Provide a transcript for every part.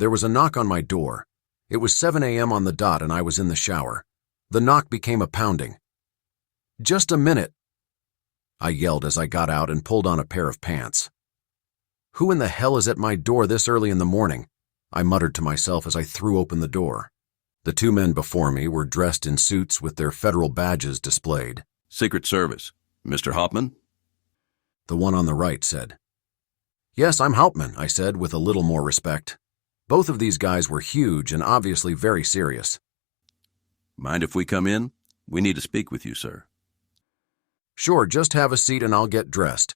There was a knock on my door. It was 7 a.m. on the dot and I was in the shower. The knock became a pounding. "Just a minute," I yelled as I got out and pulled on a pair of pants. "Who in the hell is at my door this early in the morning?" I muttered to myself as I threw open the door. The two men before me were dressed in suits with their federal badges displayed. "Secret Service. Mr. Hauptmann?" The one on the right said. "Yes, I'm Hauptmann," I said with a little more respect. Both of these guys were huge and obviously very serious. "Mind if we come in? We need to speak with you, sir." "Sure, just have a seat and I'll get dressed."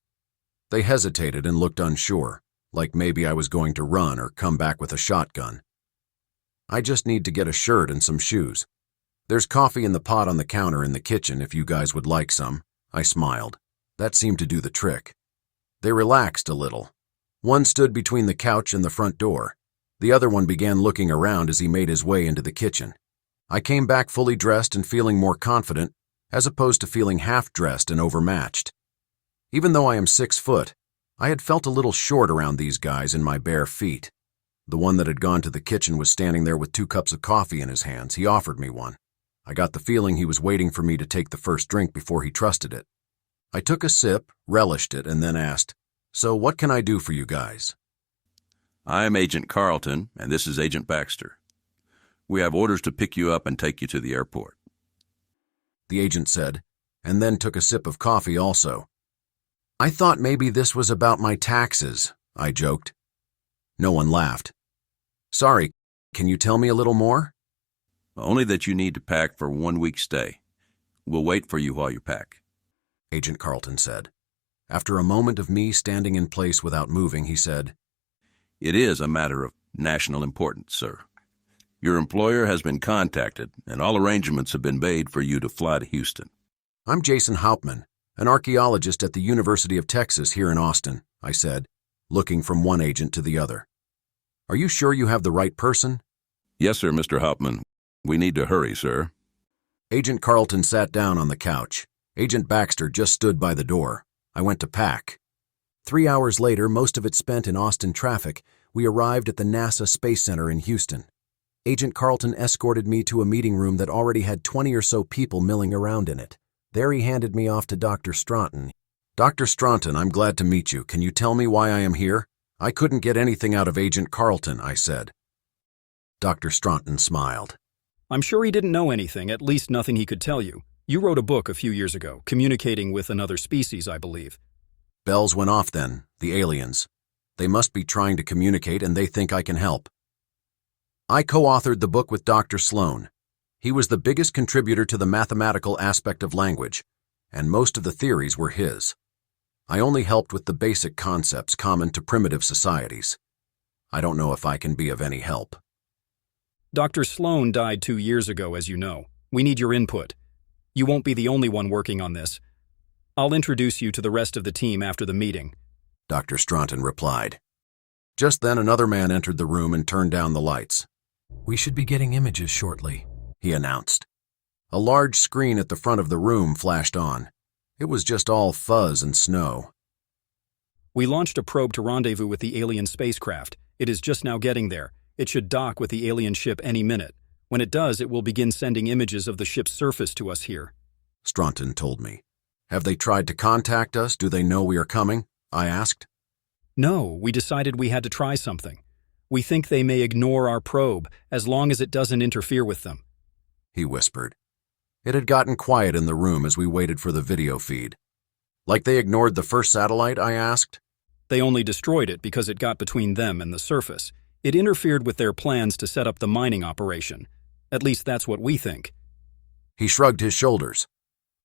They hesitated and looked unsure, like maybe I was going to run or come back with a shotgun. "I just need to get a shirt and some shoes. There's coffee in the pot on the counter in the kitchen if you guys would like some." I smiled. That seemed to do the trick. They relaxed a little. One stood between the couch and the front door. The other one began looking around as he made his way into the kitchen. I came back fully dressed and feeling more confident, as opposed to feeling half-dressed and overmatched. Even though I am 6 foot, I had felt a little short around these guys in my bare feet. The one that had gone to the kitchen was standing there with 2 cups of coffee in his hands. He offered me one. I got the feeling he was waiting for me to take the first drink before he trusted it. I took a sip, relished it, and then asked, "So what can I do for you guys?" "I'm Agent Carlton, and this is Agent Baxter. We have orders to pick you up and take you to the airport," the agent said, and then took a sip of coffee also. "I thought maybe this was about my taxes," I joked. No one laughed. "Sorry, can you tell me a little more?" "Only that you need to pack for 1 week's stay. We'll wait for you while you pack," Agent Carlton said. After a moment of me standing in place without moving, he said, "It is a matter of national importance, sir. Your employer has been contacted, and all arrangements have been made for you to fly to Houston." "I'm Jason Hauptmann, an archaeologist at the University of Texas here in Austin," I said, looking from one agent to the other. "Are you sure you have the right person?" "Yes, sir, Mr. Hauptmann. We need to hurry, sir." Agent Carlton sat down on the couch. Agent Baxter just stood by the door. I went to pack. 3 hours later, most of it spent in Austin traffic, we arrived at the NASA Space Center in Houston. Agent Carlton escorted me to a meeting room that already had 20 or so people milling around in it. There he handed me off to Dr. Staunton. "Dr. Staunton, I'm glad to meet you. Can you tell me why I am here?" "I couldn't get anything out of Agent Carlton," I said. Dr. Staunton smiled. "I'm sure he didn't know anything, at least nothing he could tell you. You wrote a book a few years ago, communicating with another species, I believe." Bells went off then, the aliens. They must be trying to communicate and they think I can help. I co-authored the book with Dr. Sloan. He was the biggest contributor to the mathematical aspect of language, and most of the theories were his. I only helped with the basic concepts common to primitive societies. I don't know if I can be of any help. "Dr. Sloan died 2 years ago, as you know. We need your input. You won't be the only one working on this. I'll introduce you to the rest of the team after the meeting," Dr. Staunton replied. Just then another man entered the room and turned down the lights. "We should be getting images shortly," he announced. A large screen at the front of the room flashed on. It was just all fuzz and snow. "We launched a probe to rendezvous with the alien spacecraft. It is just now getting there. It should dock with the alien ship any minute. When it does, it will begin sending images of the ship's surface to us here," Staunton told me. "Have they tried to contact us? Do they know we are coming?" I asked. "No, we decided we had to try something. We think they may ignore our probe, as long as it doesn't interfere with them," he whispered. It had gotten quiet in the room as we waited for the video feed. "Like they ignored the first satellite?" I asked. "They only destroyed it because it got between them and the surface. It interfered with their plans to set up the mining operation. At least that's what we think." He shrugged his shoulders.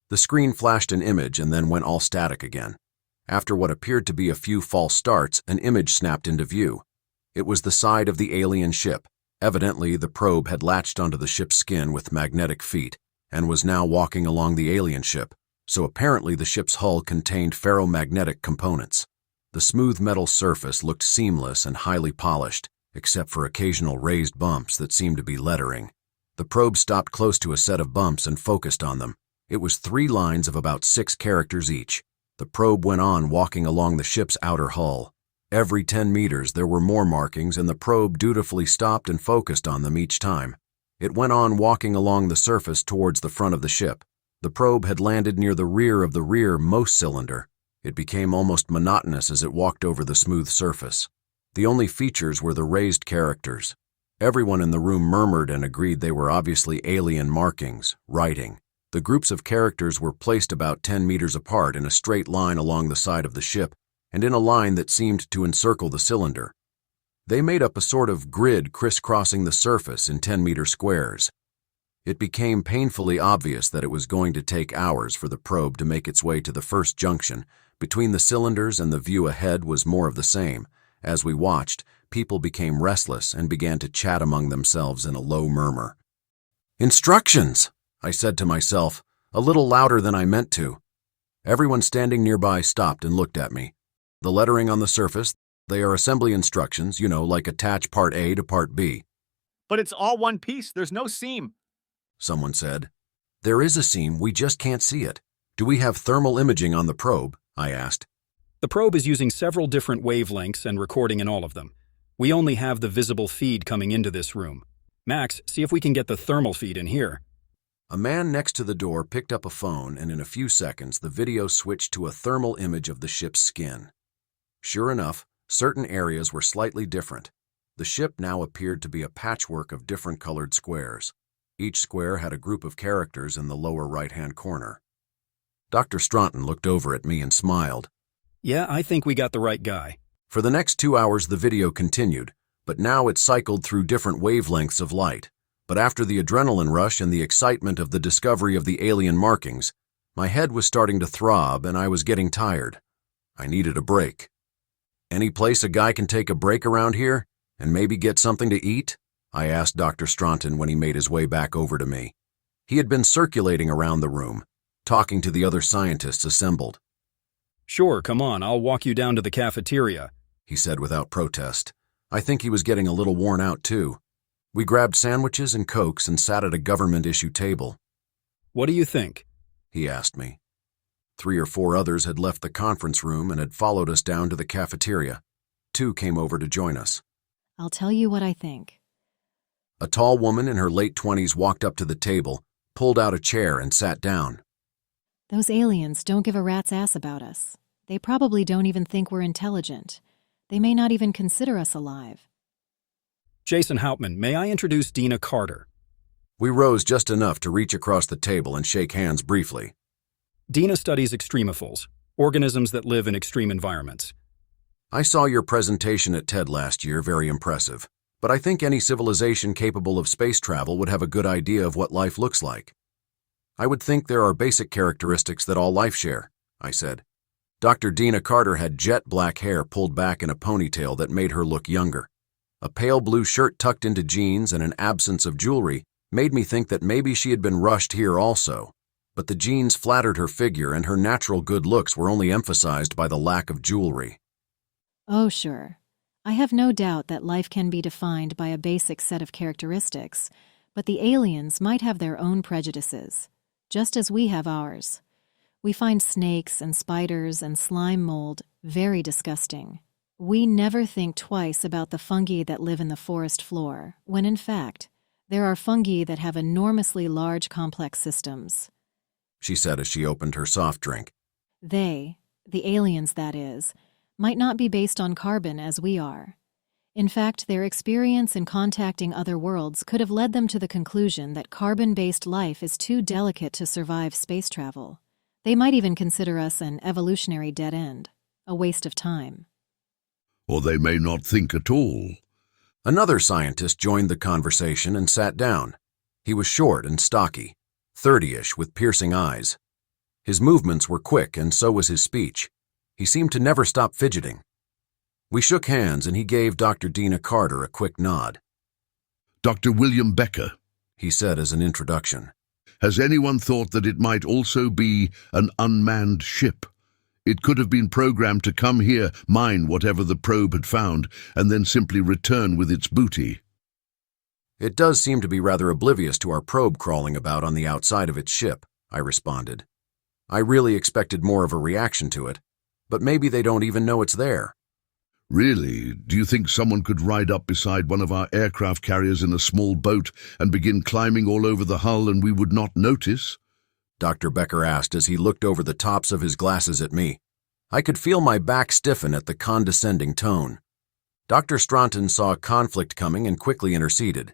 The screen flashed an image and then went all static again. After what appeared to be a few false starts, an image snapped into view. It was the side of the alien ship. Evidently, the probe had latched onto the ship's skin with magnetic feet and was now walking along the alien ship, so apparently the ship's hull contained ferromagnetic components. The smooth metal surface looked seamless and highly polished, except for occasional raised bumps that seemed to be lettering. The probe stopped close to a set of bumps and focused on them. It was 3 lines of about 6 characters each. The probe went on walking along the ship's outer hull. Every 10 meters there were more markings, and the probe dutifully stopped and focused on them each time. It went on walking along the surface towards the front of the ship. The probe had landed near the rear of the rearmost cylinder. It became almost monotonous as it walked over the smooth surface. The only features were the raised characters. Everyone in the room murmured and agreed they were obviously alien markings, writing. The groups of characters were placed about 10 meters apart in a straight line along the side of the ship, and in a line that seemed to encircle the cylinder. They made up a sort of grid crisscrossing the surface in 10-meter squares. It became painfully obvious that it was going to take hours for the probe to make its way to the first junction. Between the cylinders and the view ahead was more of the same. As we watched, people became restless and began to chat among themselves in a low murmur. "Instructions!" I said to myself, a little louder than I meant to. Everyone standing nearby stopped and looked at me. The lettering on the surface, they are assembly instructions, like attach part A to part B. But it's all one piece. There's no seam. Someone said. "There is a seam, we just can't see it. Do we have thermal imaging on the probe?" I asked. The probe is using several different wavelengths and recording in all of them. We only have the visible feed coming into this room. Max, see if we can get the thermal feed in here. A man next to the door picked up a phone, and in a few seconds the video switched to a thermal image of the ship's skin. Sure enough, certain areas were slightly different. The ship now appeared to be a patchwork of different colored squares. Each square had a group of characters in the lower right-hand corner. Dr. Staunton looked over at me and smiled. Yeah, I think we got the right guy. For the next 2 hours the video continued, but now it cycled through different wavelengths of light. But after the adrenaline rush and the excitement of the discovery of the alien markings, my head was starting to throb and I was getting tired. I needed a break. "Any place a guy can take a break around here and maybe get something to eat?" I asked Dr. Staunton when he made his way back over to me. He had been circulating around the room, talking to the other scientists assembled. Sure, come on, I'll walk you down to the cafeteria, he said without protest. I think he was getting a little worn out too. We grabbed sandwiches and Cokes and sat at a government-issue table. What do you think? He asked me. 3 or 4 others had left the conference room and had followed us down to the cafeteria. 2 came over to join us. I'll tell you what I think. A tall woman in her late 20s walked up to the table, pulled out a chair, and sat down. Those aliens don't give a rat's ass about us. They probably don't even think we're intelligent. They may not even consider us alive. Jason Hauptman, may I introduce Dina Carter? We rose just enough to reach across the table and shake hands briefly. Dina studies extremophils, organisms that live in extreme environments. I saw your presentation at TED last year, very impressive. But I think any civilization capable of space travel would have a good idea of what life looks like. I would think there are basic characteristics that all life share, I said. Dr. Dina Carter had jet black hair pulled back in a ponytail that made her look younger. A pale blue shirt tucked into jeans and an absence of jewelry made me think that maybe she had been rushed here also. But the jeans flattered her figure and her natural good looks were only emphasized by the lack of jewelry. Oh, sure. I have no doubt that life can be defined by a basic set of characteristics, but the aliens might have their own prejudices, just as we have ours. We find snakes and spiders and slime mold very disgusting. We never think twice about the fungi that live in the forest floor, when in fact, there are fungi that have enormously large complex systems. She said as she opened her soft drink. They, the aliens that is, might not be based on carbon as we are. In fact, their experience in contacting other worlds could have led them to the conclusion that carbon-based life is too delicate to survive space travel. They might even consider us an evolutionary dead end, a waste of time. Or they may not think at all. Another scientist joined the conversation and sat down. He was short and stocky, 30-ish with piercing eyes. His movements were quick and so was his speech. He seemed to never stop fidgeting. We shook hands and he gave Dr. Dina Carter a quick nod. Dr. William Becker, he said as an introduction. Has anyone thought that it might also be an unmanned ship? It could have been programmed to come here, mine whatever the probe had found, and then simply return with its booty. It does seem to be rather oblivious to our probe crawling about on the outside of its ship, I responded. I really expected more of a reaction to it, but maybe they don't even know it's there. Really? Do you think someone could ride up beside one of our aircraft carriers in a small boat and begin climbing all over the hull and we would not notice? Dr. Becker asked as he looked over the tops of his glasses at me. I could feel my back stiffen at the condescending tone. Dr. Staunton saw a conflict coming and quickly interceded.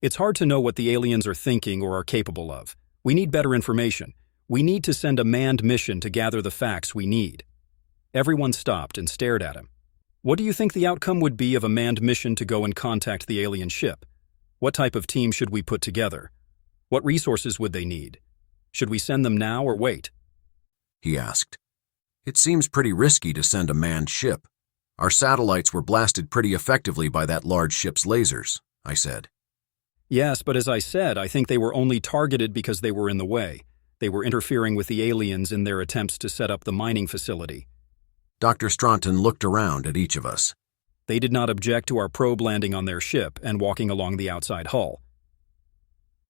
It's hard to know what the aliens are thinking or are capable of. We need better information. We need to send a manned mission to gather the facts we need. Everyone stopped and stared at him. What do you think the outcome would be of a manned mission to go and contact the alien ship? What type of team should we put together? What resources would they need? Should we send them now or wait? He asked. It seems pretty risky to send a manned ship. Our satellites were blasted pretty effectively by that large ship's lasers, I said. Yes, but as I said, I think they were only targeted because they were in the way. They were interfering with the aliens in their attempts to set up the mining facility. Dr. Staunton looked around at each of us. They did not object to our probe landing on their ship and walking along the outside hull.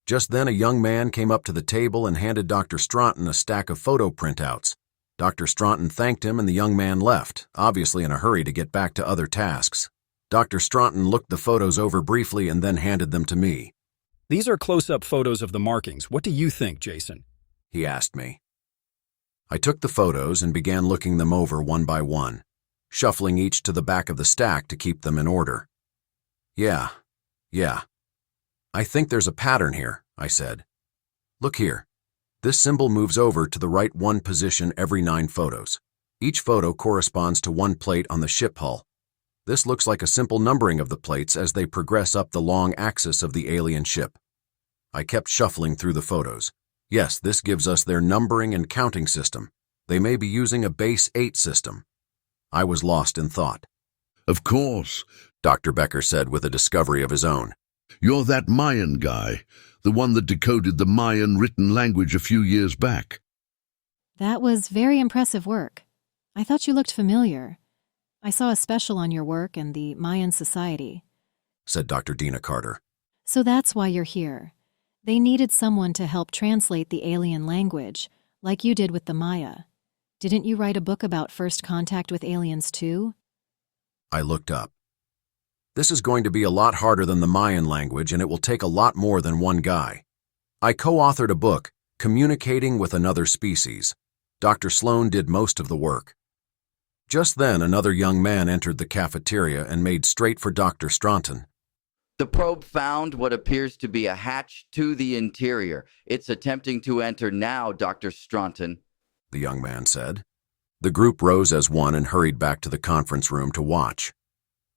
Just then a young man came up to the table and handed Dr. Staunton a stack of photo printouts. Dr. Staunton thanked him and the young man left, obviously in a hurry to get back to other tasks. Dr. Staunton looked the photos over briefly and then handed them to me. These are close-up photos of the markings. What do you think, Jason? He asked me. I took the photos and began looking them over one by one, shuffling each to the back of the stack to keep them in order. Yeah. I think there's a pattern here, I said. Look here. This symbol moves over to the right one position every 9 photos. Each photo corresponds to one plate on the ship hull. This looks like a simple numbering of the plates as they progress up the long axis of the alien ship. I kept shuffling through the photos. Yes, this gives us their numbering and counting system. They may be using a base 8 system. I was lost in thought. Of course, Dr. Becker said with a discovery of his own. You're that Mayan guy, the one that decoded the Mayan written language a few years back. That was very impressive work. I thought you looked familiar. I saw a special on your work and the Mayan Society, said Dr. Dina Carter. So that's why you're here. They needed someone to help translate the alien language, like you did with the Maya. Didn't you write a book about first contact with aliens too? I looked up. This is going to be a lot harder than the Mayan language, and it will take a lot more than one guy. I co-authored a book, Communicating with Another Species. Dr. Sloan did most of the work. Just then, another young man entered the cafeteria and made straight for Dr. Staunton. The probe found what appears to be a hatch to the interior. It's attempting to enter now, Dr. Staunton, the young man said. The group rose as one and hurried back to the conference room to watch.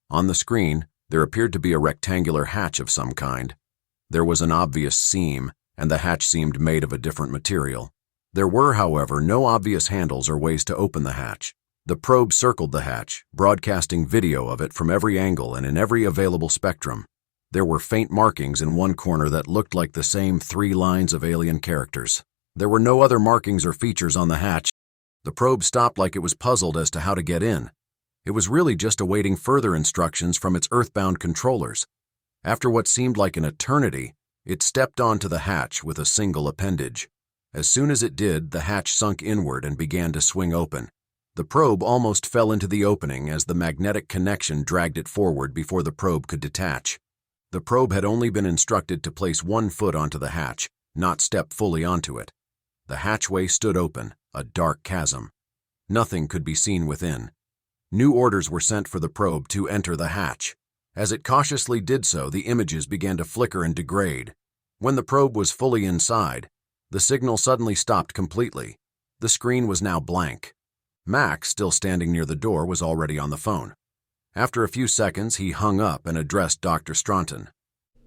On the screen, there appeared to be a rectangular hatch of some kind. There was an obvious seam, and the hatch seemed made of a different material. There were, however, no obvious handles or ways to open the hatch. The probe circled the hatch, broadcasting video of it from every angle and in every available spectrum. There were faint markings in one corner that looked like the same 3 lines of alien characters. There were no other markings or features on the hatch. The probe stopped like it was puzzled as to how to get in. It was really just awaiting further instructions from its earthbound controllers. After what seemed like an eternity, it stepped onto the hatch with a single appendage. As soon as it did, the hatch sunk inward and began to swing open. The probe almost fell into the opening as the magnetic connection dragged it forward before the probe could detach. The probe had only been instructed to place 1 foot onto the hatch, not step fully onto it. The hatchway stood open, a dark chasm. Nothing could be seen within. New orders were sent for the probe to enter the hatch. As it cautiously did so, the images began to flicker and degrade. When the probe was fully inside, the signal suddenly stopped completely. The screen was now blank. Max, still standing near the door, was already on the phone. After a few seconds, he hung up and addressed Dr. Staunton.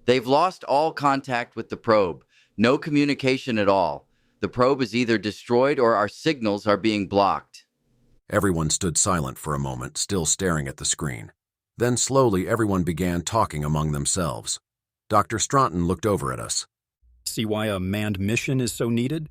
They've lost all contact with the probe. No communication at all. The probe is either destroyed or our signals are being blocked. Everyone stood silent for a moment, still staring at the screen. Then slowly everyone began talking among themselves. Dr. Staunton looked over at us. See why a manned mission is so needed?